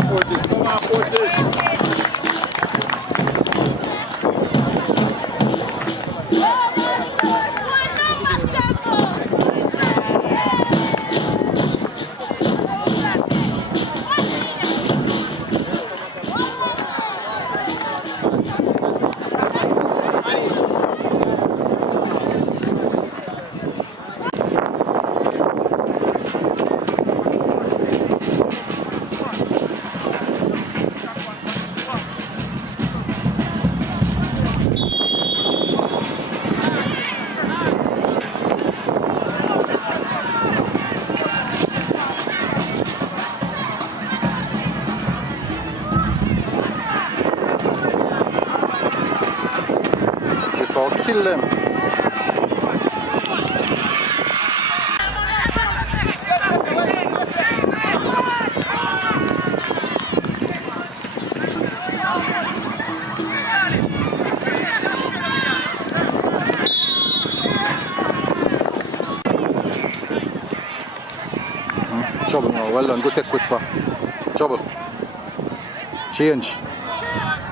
on, Fortis. Come on, Fortis. I'll kill them. Trouble now, well done, go take Whisper. Trouble. Change.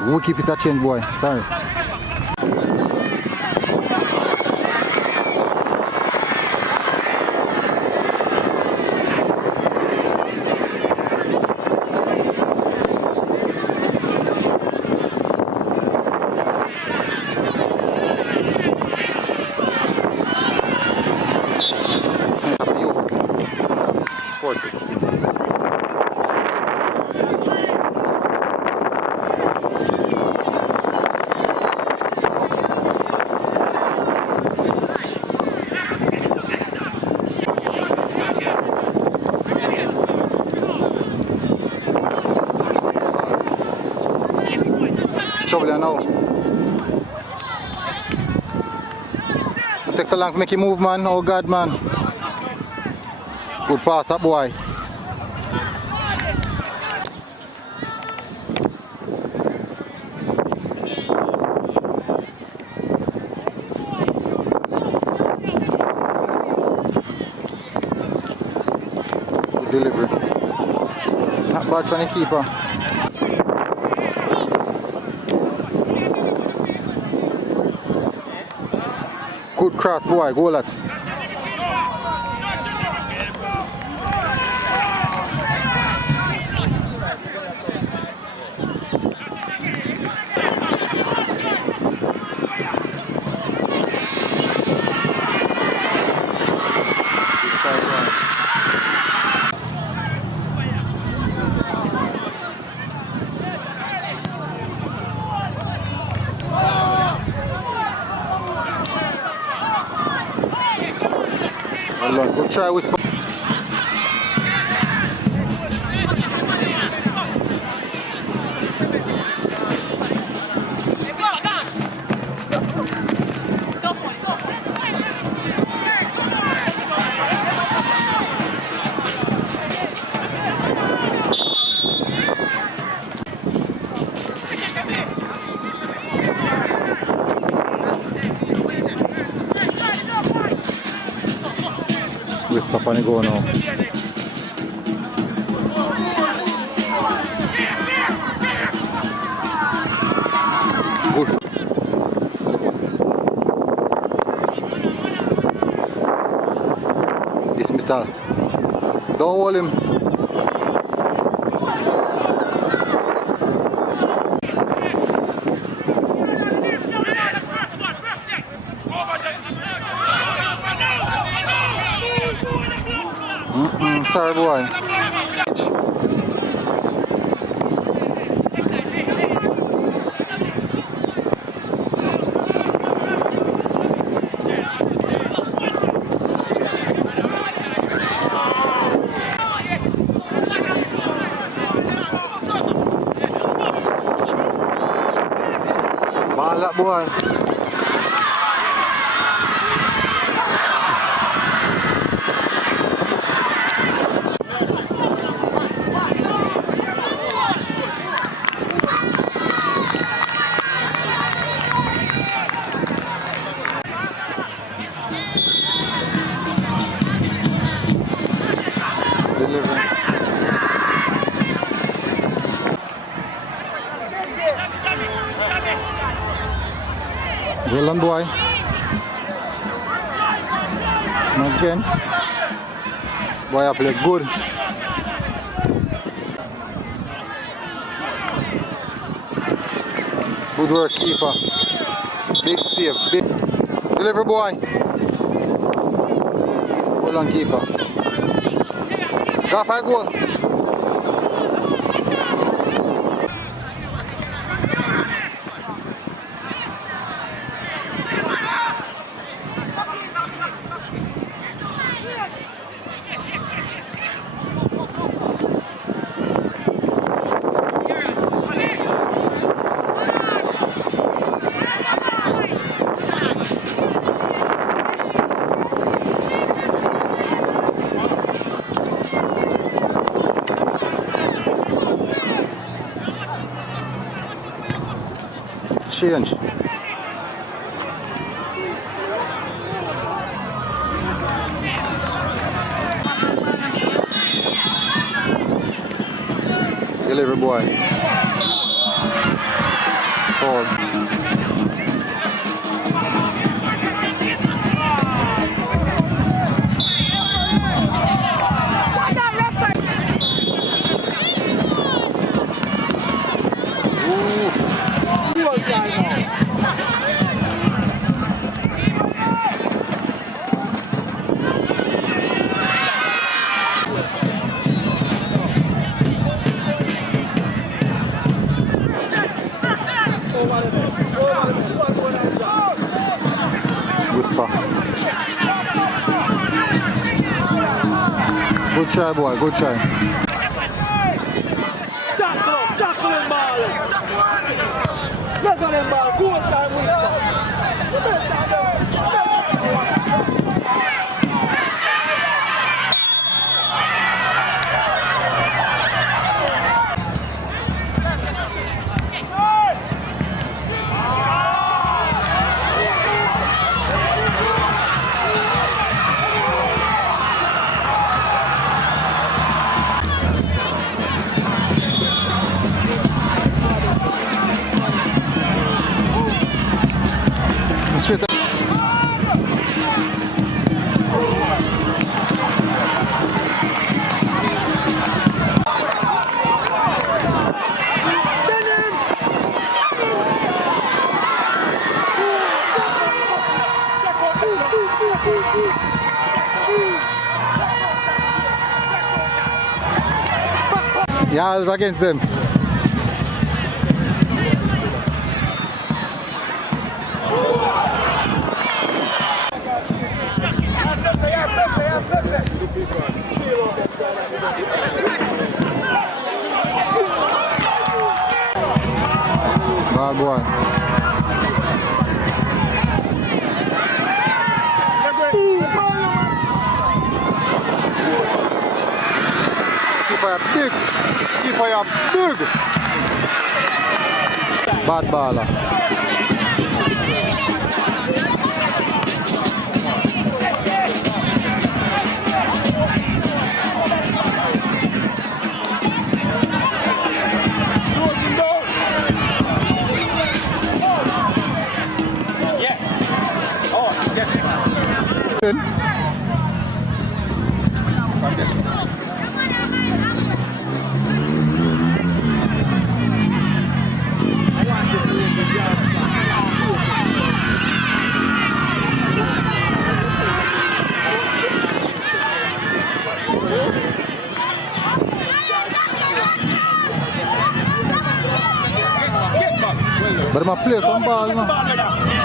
We'll keep it a change, boy. Sorry. Trouble now. It takes so long to make you move, man. Oh God, man. Good pass, that boy. Good delivery. Not bad for the keeper. Good cross, boy, goal at. Well done, good try with Whisper on the go now. Good. Dismissal. Don't hold him. Sorry, boy. Ball up, boy. Well done, boy. Again. Boy, I played good. Good work, keeper. Big save. Big deliver, boy. Hold on, keeper. Got 5 goal. Change. Deliver, boy. Forward. Whisper. Good try, boy, good try. Tackle him, ball. Let him ball. Good time, Whisper. Straight up. Yeah, it's against them. Bad boy. Keeper big. Keeper big. Bad baller. But I play some ball now.